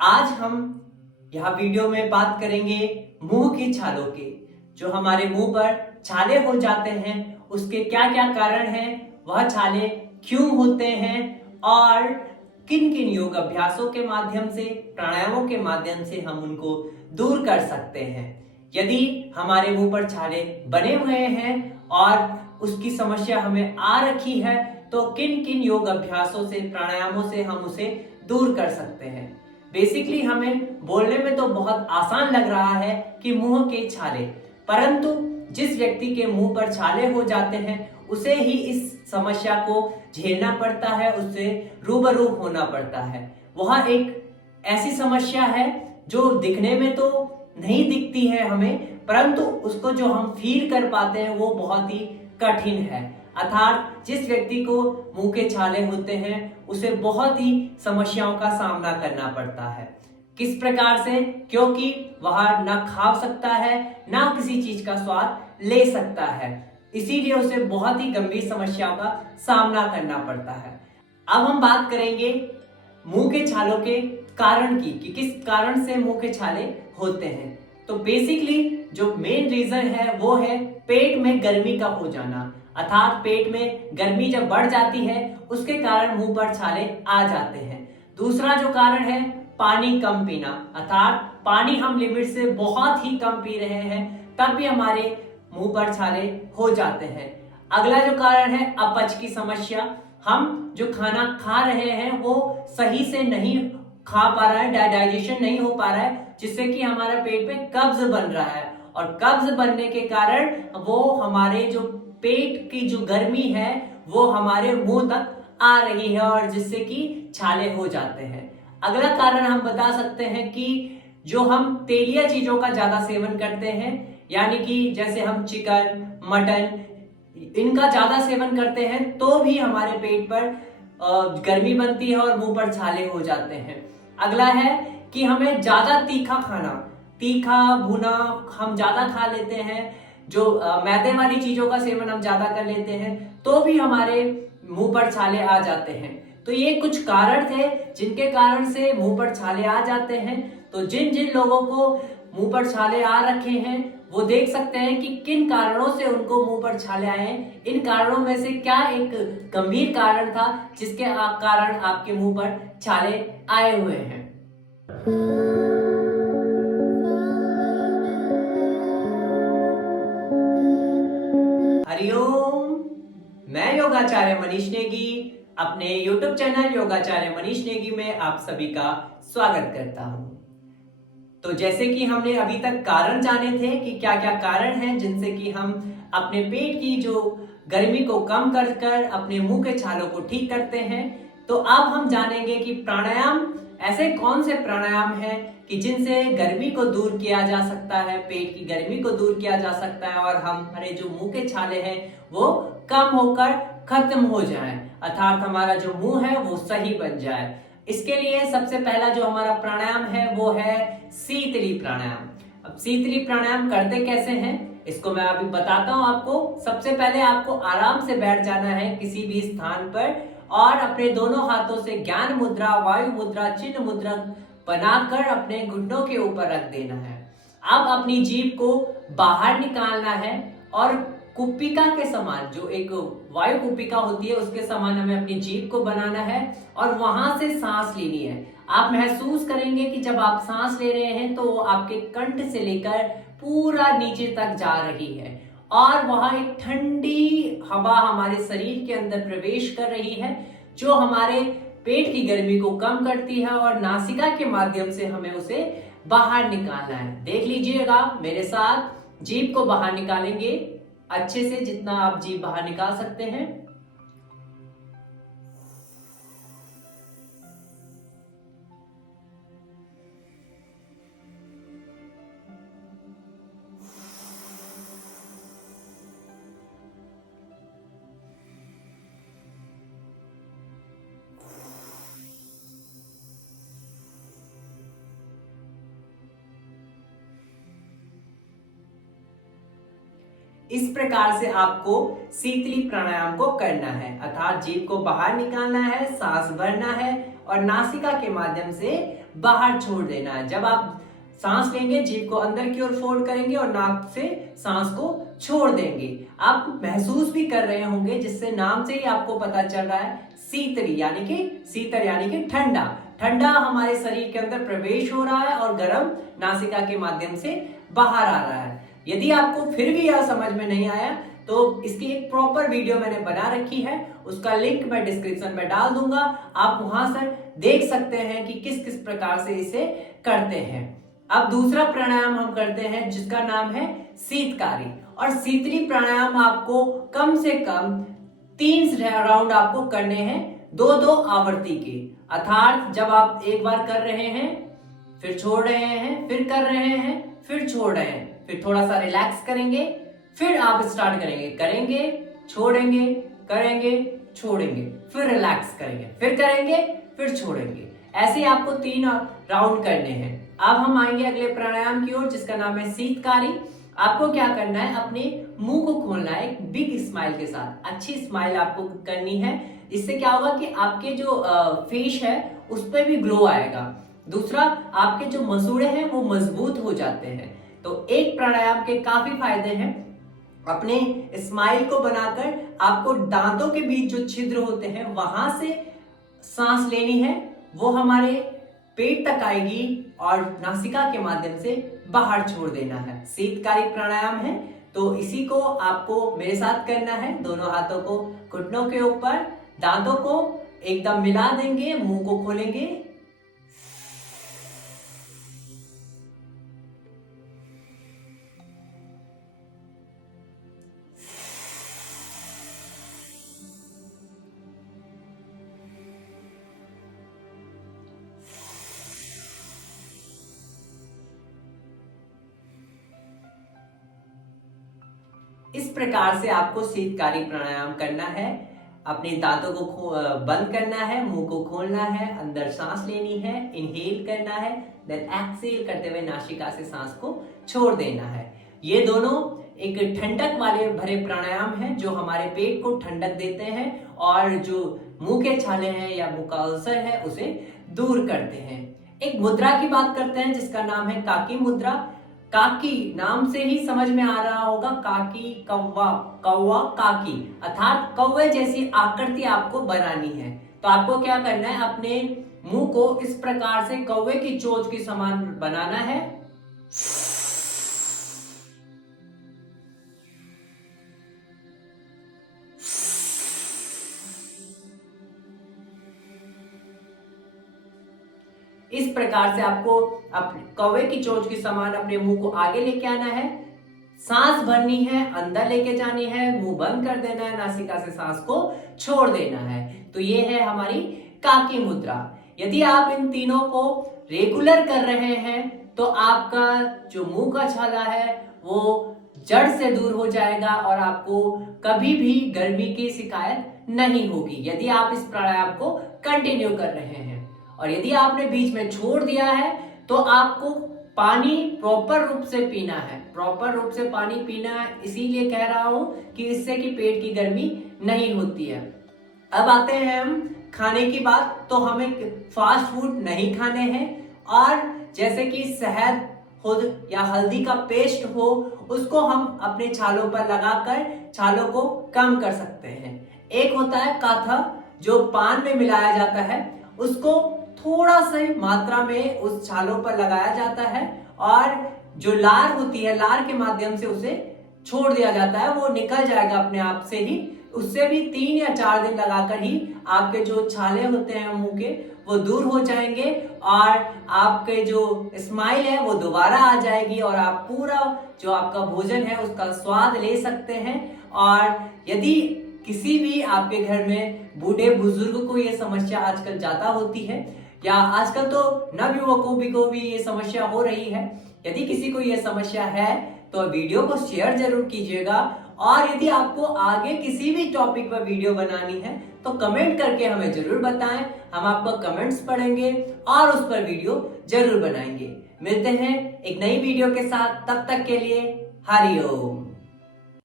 आज हम यहाँ वीडियो में बात करेंगे मुंह की छालों के। जो हमारे मुंह पर छाले हो जाते हैं उसके क्या क्या कारण हैं, वह छाले क्यों होते हैं और किन किन योग अभ्यासों के माध्यम से, प्राणायामों के माध्यम से हम उनको दूर कर सकते हैं। यदि हमारे मुंह पर छाले बने हुए हैं और उसकी समस्या हमें आ रखी है तो किन किन योग अभ्यासों से, प्राणायामों से हम उसे दूर कर सकते हैं। बेसिकली हमें बोलने में तो बहुत आसान लग रहा है कि मुंह के छाले, परंतु जिस व्यक्ति के मुंह पर छाले हो जाते हैं उसे ही इस समस्या को झेलना पड़ता है, उससे रूबरू होना पड़ता है। वह एक ऐसी समस्या है जो दिखने में तो नहीं दिखती है हमें, परंतु उसको जो हम फील कर पाते हैं वो बहुत ही कठिन है। अर्थात जिस व्यक्ति को मुंह के छाले होते हैं उसे बहुत ही समस्याओं का सामना करना पड़ता है। किस प्रकार से? क्योंकि वह ना खा सकता है, ना किसी चीज का स्वाद ले सकता है, इसीलिए उसे बहुत ही गंभीर समस्याओं का सामना करना पड़ता है। अब हम बात करेंगे मुंह के छालों के कारण की, कि किस कारण से मुंह के छाले होते हैं। तो बेसिकली जो मेन रीजन है वो है पेट में गर्मी का हो जाना। अर्थात पेट में गर्मी जब बढ़ जाती है उसके कारण मुंह पर छाले आ जाते हैं। दूसरा जो कारण है पानी कम पीना, अर्थात पानी हम लिमिट से बहुत ही कम पी रहे हैं तब भी हमारे मुंह पर छाले हो जाते हैं। अगला जो कारण है अपच की समस्या। हम जो खाना खा रहे हैं वो सही से नहीं खा पा रहा है, डाइजेशन नहीं हो पा रहा है, जिससे कि हमारा पेट में कब्ज बन रहा है और कब्ज बनने के कारण वो हमारे जो पेट की जो गर्मी है वो हमारे मुंह तक आ रही है और जिससे कि छाले हो जाते हैं। अगला कारण हम बता सकते हैं कि जो हम तेलिया चीजों का ज्यादा सेवन करते हैं, यानी कि जैसे हम चिकन, मटन, इनका ज्यादा सेवन करते हैं तो भी हमारे पेट पर गर्मी बनती है और मुंह पर छाले हो जाते हैं। अगला है कि हमें ज्यादा तीखा खाना, तीखा भुना हम ज्यादा खा लेते हैं, जो मैदे वाली चीजों का सेवन हम ज्यादा कर लेते हैं तो भी हमारे मुंह पर छाले आ जाते हैं। तो ये कुछ कारण थे जिनके कारण से मुंह पर छाले आ जाते हैं। तो जिन जिन लोगों को मुंह पर छाले आ रखे हैं वो देख सकते हैं कि किन कारणों से उनको मुंह पर छाले आए हैं। इन कारणों में से क्या एक गंभीर कारण था जिसके कारण आपके मुंह पर छाले आए हुए हैं। हरिओम, मैं योगाचार्य मनीष नेगी अपने YouTube चैनल योगाचार्य मनीष नेगी में आप सभी का स्वागत करता हूं। तो जैसे कि हमने अभी तक कारण जाने थे कि क्या क्या कारण हैं जिनसे कि हम अपने पेट की जो गर्मी को कम कर कर अपने मुंह के छालों को ठीक करते हैं, तो अब हम जानेंगे कि प्राणायाम, ऐसे कौन से प्राणायाम हैं कि जिनसे गर्मी को दूर किया जा सकता है, पेट की गर्मी को दूर किया जा सकता है और हमारे जो मुंह के छाले हैं वो कम होकर खत्म हो जाएं, अर्थात हमारा जो मुंह है वो सही बन जाए। इसके लिए सबसे पहला जो हमारा प्राणायाम है वो है शीतली प्राणायाम। अब शीतली प्राणायाम करते कैसे हैं इसको मैं अभी बताता हूं आपको। सबसे पहले आपको आराम से बैठ जाना है किसी भी स्थान पर और अपने दोनों हाथों से ज्ञान मुद्रा, वायु मुद्रा, चिन्ह मुद्रा बनाकर अपने घुटनों के ऊपर रख देना है। अब अपनी जीभ को बाहर निकालना है और कुपिका के समान, जो एक वायु कुपिका होती है उसके समान हमें अपनी जीभ को बनाना है और वहां से सांस लेनी है। आप महसूस करेंगे कि जब आप सांस ले रहे हैं तो वो आपके कंठ से लेकर पूरा नीचे तक जा रही है और वहां एक ठंडी हवा हमारे शरीर के अंदर प्रवेश कर रही है जो हमारे पेट की गर्मी को कम करती है और नासिका के माध्यम से हमें उसे बाहर निकालना है। देख लीजिएगा मेरे साथ, जीभ को बाहर निकालेंगे अच्छे से, जितना आप जीभ बाहर निकाल सकते हैं। इस प्रकार से आपको शीतली प्राणायाम को करना है, अर्थात जीभ को बाहर निकालना है, सांस भरना है और नासिका के माध्यम से बाहर छोड़ देना है। जब आप सांस लेंगे जीभ को अंदर की ओर फोल्ड करेंगे और नाक से सांस को छोड़ देंगे। आप महसूस भी कर रहे होंगे, जिससे नाम से ही आपको पता चल रहा है शीतली यानी कि शीतल यानी कि ठंडा। ठंडा हमारे शरीर के अंदर प्रवेश हो रहा है और गर्म नासिका के माध्यम से बाहर आ रहा है। यदि आपको फिर भी यह समझ में नहीं आया तो इसकी एक प्रॉपर वीडियो मैंने बना रखी है, उसका लिंक मैं डिस्क्रिप्शन में डाल दूंगा। आप वहां से देख सकते हैं कि किस किस प्रकार से इसे करते हैं। अब दूसरा प्राणायाम हम करते हैं जिसका नाम है शीतकारी। और शीतली प्राणायाम आपको कम से कम 3 राउंड आपको करने हैं, 2-2 आवृत्ति के। अर्थात जब आप एक बार कर रहे हैं, फिर छोड़ रहे हैं, फिर कर रहे हैं, फिर छोड़ रहे हैं, फिर थोड़ा सा रिलैक्स करेंगे, फिर आप स्टार्ट करेंगे, छोड़ेंगे, करेंगे, छोड़ेंगे, फिर रिलैक्स करेंगे, फिर करेंगे, फिर छोड़ेंगे। ऐसे आपको 3 राउंड करने हैं। अब हम आएंगे अगले प्राणायाम की ओर जिसका नाम है शीतकारी। आपको क्या करना है, अपने मुंह को खोलना है एक बिग स्माइल के साथ। अच्छी स्माइल आपको करनी है। इससे क्या होगा कि आपके जो फेस है उस पर भी ग्लो आएगा। दूसरा, आपके जो मसूड़े हैं वो मजबूत हो जाते हैं। तो एक प्राणायाम के काफी फायदे हैं। अपने स्माइल को बनाकर आपको दांतों के बीच जो छिद्र होते हैं वहां से सांस लेनी है, वो हमारे पेट तक आएगी और नासिका के माध्यम से बाहर छोड़ देना है। शीतकारी प्राणायाम है, तो इसी को आपको मेरे साथ करना है। दोनों हाथों को घुटनों के ऊपर, दांतों को एकदम मिला देंगे, मुंह को खोलेंगे, इस प्रकार से आपको शीतकारी प्राणायाम करना है। अपने दांतों को बंद करना है, मुंह को खोलना है, अंदर सांस लेनी है, इनहेल करना है, देन एक्सहेल करते हुए नासिका से सांस को छोड़ देना है। ये दोनों एक ठंडक वाले भरे प्राणायाम हैं जो हमारे पेट को ठंडक देते हैं और जो मुंह के छाले हैं या मुंह का अल्सर है उसे दूर करते हैं। एक मुद्रा की बात करते हैं जिसका नाम है काकी मुद्रा। काकी नाम से ही समझ में आ रहा होगा, काकी कौवा, कौवा काकी, अर्थात कौवे जैसी आकृति आपको बनानी है। तो आपको क्या करना है, अपने मुंह को इस प्रकार से कौवे की चोंच की समान बनाना है। इस प्रकार से आपको कौवे की चोंच की समान अपने मुंह को आगे लेके आना है, सांस भरनी है, अंदर लेके जानी है, मुंह बंद कर देना है, नासिका से सांस को छोड़ देना है। तो ये है हमारी काकी मुद्रा। यदि आप इन तीनों को रेगुलर कर रहे हैं तो आपका जो मुंह का छाला है वो जड़ से दूर हो जाएगा और आपको कभी भी गर्मी की शिकायत नहीं होगी यदि आप इस प्राणायाम को कंटिन्यू कर रहे हैं। और यदि आपने बीच में छोड़ दिया है तो आपको पानी प्रॉपर रूप से पीना है। प्रॉपर रूप से पानी पीना है, इसीलिए कह रहा हूं कि इससे कि पेट की गर्मी नहीं होती है। अब आते हैं हम खाने की बात। तो हमें फास्ट फूड नहीं खाने हैं और जैसे कि शहद हो या हल्दी का पेस्ट हो, उसको हम अपने छालों पर लगाकर छालों को कम कर सकते हैं। एक होता है काथा जो पान में मिलाया जाता है, उसको थोड़ा सा मात्रा में उस छालों पर लगाया जाता है और जो लार होती है, लार के माध्यम से उसे छोड़ दिया जाता है, वो निकल जाएगा अपने आप से ही। उससे भी 3 या 4 दिन लगाकर ही आपके जो छाले होते हैं मुंह के वो दूर हो जाएंगे और आपके जो स्माइल है वो दोबारा आ जाएगी और आप पूरा जो आपका भोजन है उसका स्वाद ले सकते हैं। और यदि किसी भी आपके घर में बूढ़े बुजुर्ग को ये समस्या आजकल ज्यादा होती है या आजकल तो नवयुवकों को भी ये समस्या हो रही है, यदि किसी को ये समस्या है तो वीडियो को शेयर जरूर कीजिएगा। और यदि आपको आगे किसी भी टॉपिक पर वीडियो बनानी है तो कमेंट करके हमें जरूर बताएं, हम आपका कमेंट्स पढ़ेंगे और उस पर वीडियो जरूर बनाएंगे। मिलते हैं एक नई वीडियो के साथ, तब तक के लिए हरिओम।